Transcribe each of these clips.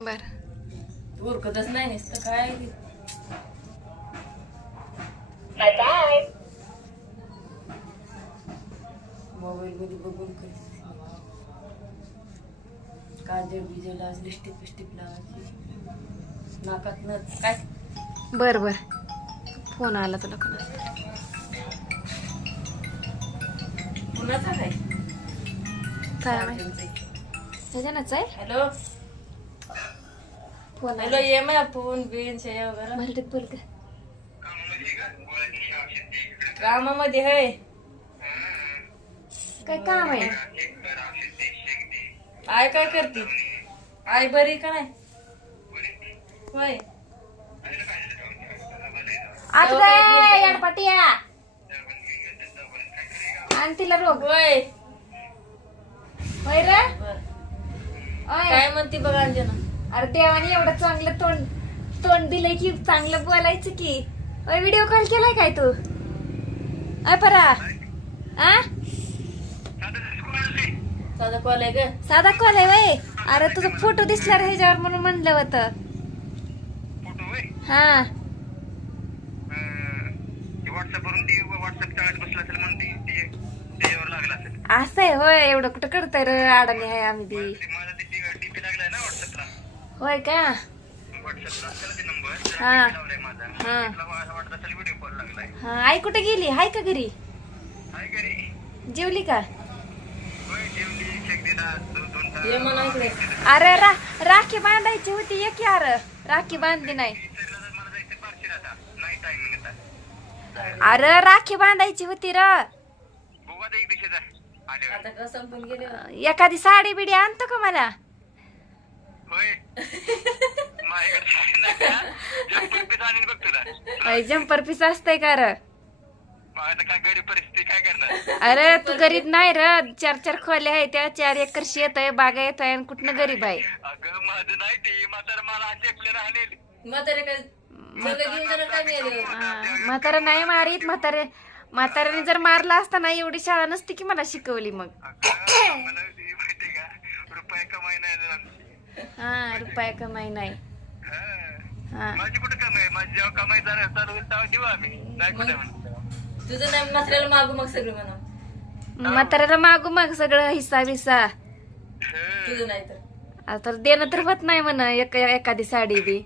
बर. उरकतच नाही नुसतं काय. मोबाईल मध्ये बघून करते काजळ बिजळ आज लिस्टिप पिस्टिप लावायची. नाकात न काय? बर बर. फोन आला तुला कोणा कुणाचा काय काय माहिती त्याच्यानंच आहे? हॅलो? फोन हॅलो ये फोन बिन शेया वगैरे मराठीत बोल का कामामध्ये काय काम आहे आय काय करते आय बरी का नाही होय आता याडपाटिया आणि तिला रोग होय होय रे. काय म्हणते बघा अंजना अरे देवाने एवढं चांगलं तोंड तोंड दिलंय की चांगलं बोलायचं की. व्हिडिओ कॉल केलाय काय तू? अय परा. आ? साधा कॉल आहे ग. साधा कॉल आहे वय. अरे तुझा फोटो दिसला रे ह्याच्यावर म्हणून म्हणलं होतं. हा. व्हॉट्सअप वरून ती व्हॉट्सअप चालत बसला असेल म्हणून ती ती- त्याच्यावर लागला असेल. असं आहे होय एवढं कुठं करतोय रे अडाणी आहे आम्ही बी ते माझा ते डीपी लागलाय ना व्हॉट्सअपला होय का? हा. हा. हा आई कुठे गेली? हाय का घरी? जेवली का? अरे रा राखी बांधायची होती एक यार. राखी बांधली नाही. अरे राखी बांधायची होती र. एखादी साडी बिडी आणतो का मला? होय. माझ्याकडे नाही? जम्पर पीस असतंय का र? काय गरीब परिस्थिती काय करणार? अरे तू गरीब नाही र. चार चार खोल्या आहे त्या. चार एकर शेत आहे बागा येत आहे आणि कुठनं गरीब आहे? अगं माझं नाही ते. म्हातार मला राहणे म्हातारे काय नाही मारीत म्हातारे. म्हाताऱ्याने जर मारला असता ना एवढी शाळा नसती की मला शिकवली मग. रुपये कमाई नाही हा रुपया कमाई नाही. हा. माझी कुठं कमाई? माझी जेव्हा कमाई जरा चालू होईल तेव्हा देऊ आम्ही. नाही कुठे म्हणतो तुझं नाही म्हाताऱ्याला मागू मग सगळं म्हणा. म्हाताऱ्याला मागू मग सगळं हिस्सा बिस्सा. तुझं नाही तर. आता देणं तर होत नाही म्हण एक एखादी साडी बी.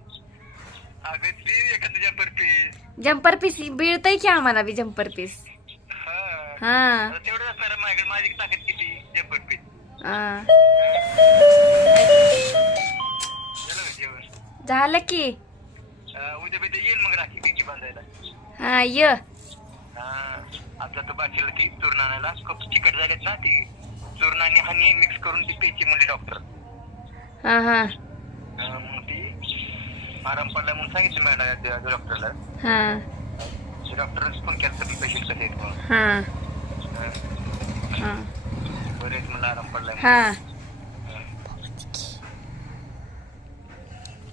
अगं ती एखादं जम्पर पीस जम्पर पीस मिळतंय की आम्हाला बी जम्पर पीस हा. हा. असणार माझ्याकडे. माझी ताकद किती? जम्पर पीस हा. झालं का. उद्या बिद्या येईल मग राखी बिखी बांधायला. हा य. हा आता तो बाचीला ती चूर्ण आणायला. खूप चिकट झालेत ना ती. चूर्ण आणि हनी मिक्स करून ती प्यायची म्हणजे डॉक्टर हा हा. मग ती आराम पडला म्हणून सांगितलं मॅडम डॉक्टरला हा. डॉक्टरच केला तुम्ही पेशंट म्हणून. हा. बरे आहेत मला आराम पडलाय हा.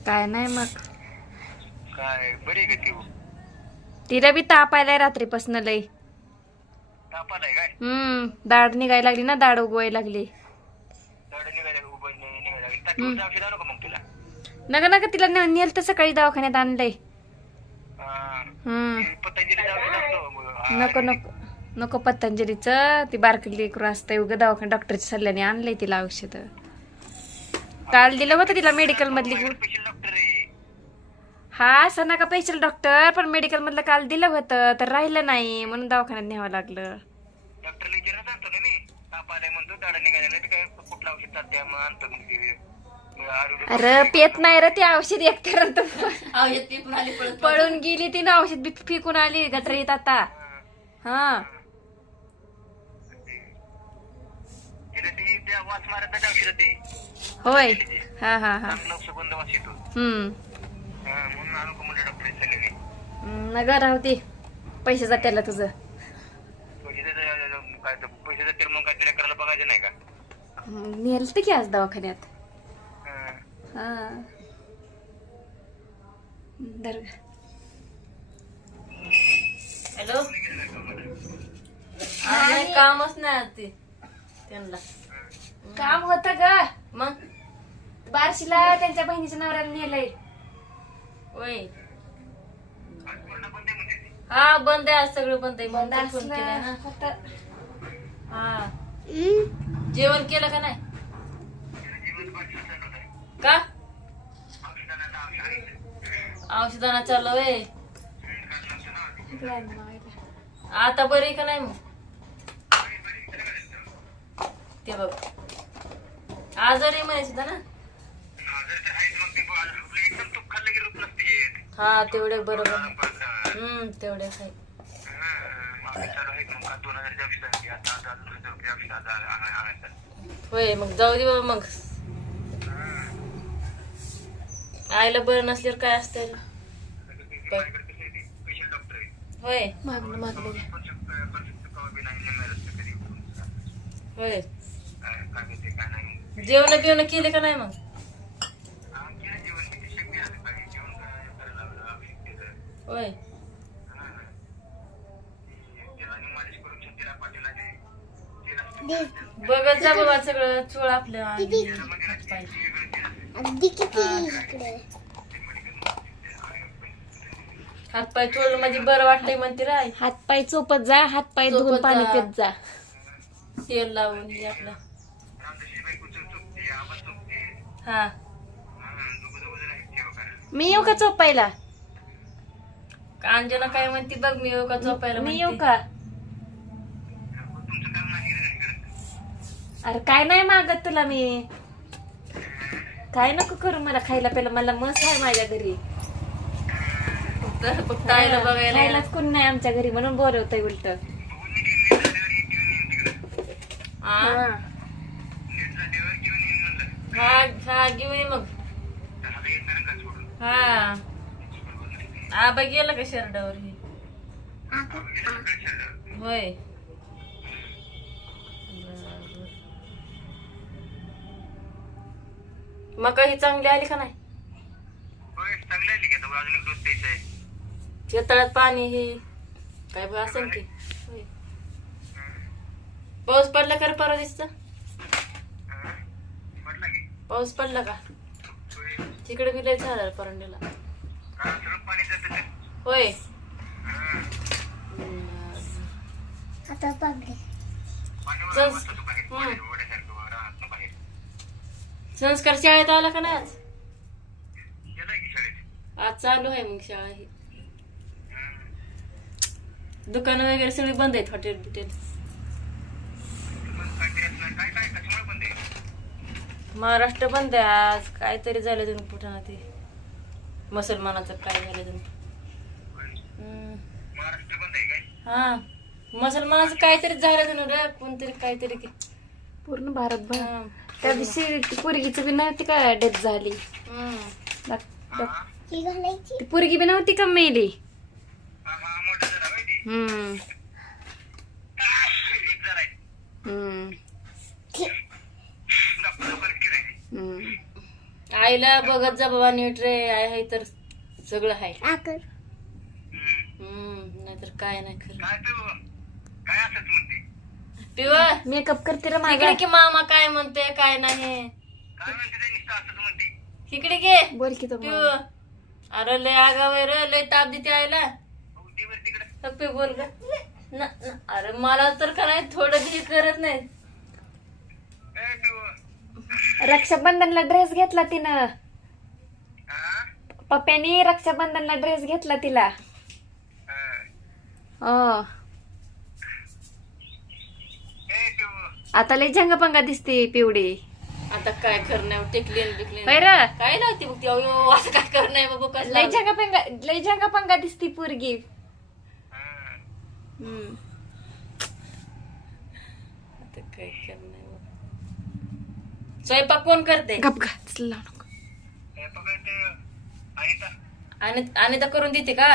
काय नाही मग. काय बरी आहे का ती? तिला बी ताप आलाय रात्रीपासून आलाय काय? हम्म दाढ निघायला लागली ना दाढ उगवायला लागली. दाढ निघायला उभं नाही निघायला लागली. टाकीवरचं औषध आणू का मग तुला. नका नका तिला ने- नेलं तर सकाळी दवाखान्यात आणलंय हा. हम्म. ते पतंजलीचं औषध आणतो मग. हा, नको नको नको पतंजलीचं. ती बारकी लेकरू असतंय उगं दवाखान्या डॉक्टरच्या सल्ल्याने आणलंय तिला औषध. काल दिलं होतं तिला मेडिकल मधली हा असं नका पेशल डॉक्टर पण मेडिकल मधलं काल दिलं होतं तर राहिलं नाही म्हणून दवाखान्यात न्यावं लागलं. डॉक्टरला विचारलं सांगतो ना मी. ताप आलाय म्हणतो दाढ निघायला नाही तर काय कुठलं औषध तात्या मग आणतो मग ते. मग आरोग्य अरे पेत नाही रे ते औषध एकट्यानंतर आवडत ती पण आली पळत पळून. गेली ती ना औषध बी फेकून आली गटरीत आता. हा. तिला ती त्या वास मारत औषध ते? होय. हा हा हा. चांगलं सुगंध वास येतो. हम्म. हा, म्हणून आणू का म्हणजे डॉक्टर सल्ल्याने हम्म, नग राहू दे. पैसे जात्याला तुझं. पैसे देता- काय तर पैसे जातील मग काय तिला करायला बघायचं नाही का नेलतं की आज दवाखान्यात हा. हा दर हॅलो कामच नाही आज ते. त्यांना. काम होत ग. मग? बार्शीला त्यांच्या बहिणीच्या नवऱ्याला नेलंय. होय. हा बंद आहे आज सगळं बंद आहे बंद फोन केलाय ना हा जेवण केलं का नाही. का. औषधाना चालू आहे हम्म, काढलं होतं ना. इकडे आहे ना मागे. आता बरी आहे का नाही मग. ते बघ आजारी म्हणायचं ना हा तेवढे बरोबर. हम्म तेवढे खाय होय मग जाऊ दे बाबा मग. आईला बरं नसल्यावर काय असते होय. होय. जेवण बिवणं केले का नाही मग आमच्या जेवण किती शक्य असं काय जेवण करायला करायला लावलं औषध दिलं होय. बघत जा बाबा सगळं चोळ आपलं आणि तेलामध्ये ना ते पाय. वेगळं तेल असतं. हात पाय चोळलं म्हणजे बरं वाटतंय म्हणते राय हात पाय चोपत जा हात पाय चोपत धुवून पाणी जा. पित जा तेल लावून हे आपलं. हा. मी येऊ का चोपायला अंजना काय म्हणते बघ मी येऊ का झोपायला मी येऊ. का. अरे काय नाही मागत तुला मी काय नको करू मला खायला पहिलं मला मस आहे माझ्या घरी फक्त फक्त आईला बघायला खायलाच कोण नाही आमच्या घरी म्हणून बोलवतंय उलट. हा. हा हा घेऊन ये मग? हा. आबा गेला का शर्टावर हे. होय मका ही चांगली आली का नाही चांगली आली की आता अजून एक डोस द्यायचा आहे. शेताळ्यात पाणी हे काय बघ असेल की होय. पाऊस पडला का रे परवा दिसत? म्हटलं की, पाऊस पडला का. तिकडे बी लय झालं परंडीला होय. पाण्यावर चल. बसतो तो बाहेर, हम्म. वड्या- वड्यासारखं वर राहतं बाहेर. संस्कार शाळेत आला का नाही आज. आज चालू आहे मग शाळा ही. दुकानं वगैरे सगळी बंद आहेत हॉटेल बिटेल? महाराष्ट्र बंद आहे आज काहीतरी झालं दोन पुठाना ते मुसलमानाचं काय झालं हा. मुसलमानाचं काहीतरी झालं रे कोणतरी काहीतरी की पूर्ण भारत भर हा. त्या दिवशी ती पोरगीची बी नव्हती का डेथ झाली. डॉक- डॉक- ती पोरगी बी नव्हती का मेली. हम्म एक झालाय. हम्म डॉक्टर लोकांनी केलंय ते. हम्म आईला बघत जा बाबा नीट रे आई आहे तर सगळं आहे. हम्म. हम्म नाहीतर काय नाही खरं काय तू काय असंच म्हणते? पिवा मेकअप करते रे इकडे माझ्या की मामा काय म्हणते काय नाही. काय म्हणते ते नुसतं असंच म्हणते? इकडे घे. बोल की तो अरे लय आगाव आहे रे लय ताप देते आईला. तिकडं. हप्पी बोल ग. न- न- अरे मला तर का नाही थोडं बी करत नाही. ए, तू रक्षाबंधनला ड्रेस घेतला तिनं? पप्प्यानी रक्षाबंधनला ड्रेस घेतला तिला हा. ए, तू आता लय झंगपंगा दिसते पिवडी आता काय करणार होय रे काय लावते मग ती अयो असं काय करणार बाबा कसं लय? झंगपंगा लय झंगपंगा दिसती पोरगी हा. हम्म. आता काय करणार. स्वयंपाक कोण करते? गप गा चल लावू नको. हे बघा ते अनिता आणि आणि तर करून देते का?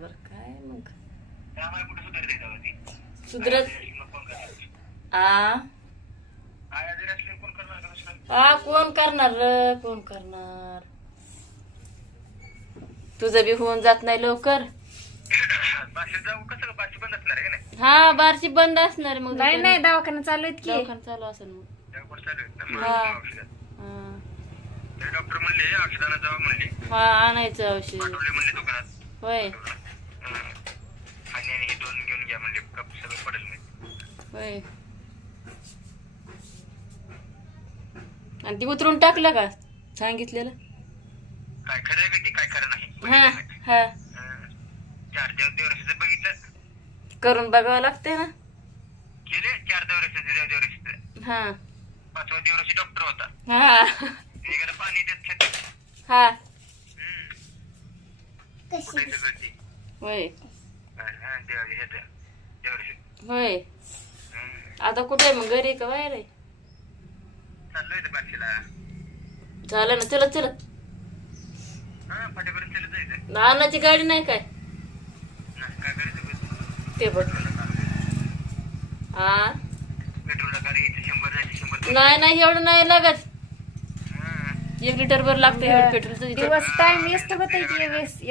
बर काय मग? सुधारता? आ कोण करणार र? कोण करणार? तुझं बी होऊन जात नाही लवकर. हा बारशी बंद असणार मग नाही नाही दवाखाना चालू आहेत की. दवाखाना चालू असेल मग. डॉक्टर म्हणले औषधाला जावा म्हणले. हा आणायचं औषध. पाठवले म्हणले दुकानात. होय. आणि आणि हे दोन घेऊन घ्या म्हणले कप सगळं पडेल नाही होय. आणि ती उतरून टाकलं का? सांगितलेलं? काय खरं आहे का ती? काय खरं नाही. हा हा हं. चार देव देवरशीचं बघितलं करून बघावं लागतंय ना. केले? चार देवरशीचं देव देवरशीचं हा. पाचवा देवरशी डॉक्टर होता. हा. पाणी देत हा. कुठे सगळं ती होय. हा, हे हं. आता कुठे आहे मग? घरी का बाहेर आहे? चाललोय ते बारशीला झालं ना? चलत चलत. हा चलत जायचं नानाची गाडी नाही काय? नाही काय करायचं बस. ते बघ हा नाही नाही एवढं नाही लागत. एक लिटर भर लागतं एवढं पेट्रोलचं. दिवस टाइम होत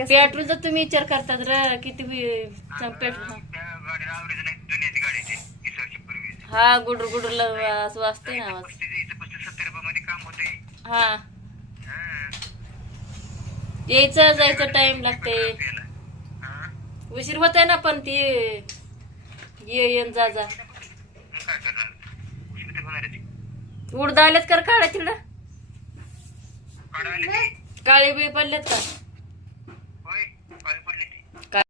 पेट्रोलचा तुम्ही विचार करतात र किती बी- पेट्रोल हा गुडर गुडरला असं वाजते ना आवाज हा. यायचं जायचं टाइम लागते. उशीर होत ना पण ती ये येन जा जा आहे. उडदा आलेत कर काढा तिकडं काढा आली ती. काळे बी पडलेत का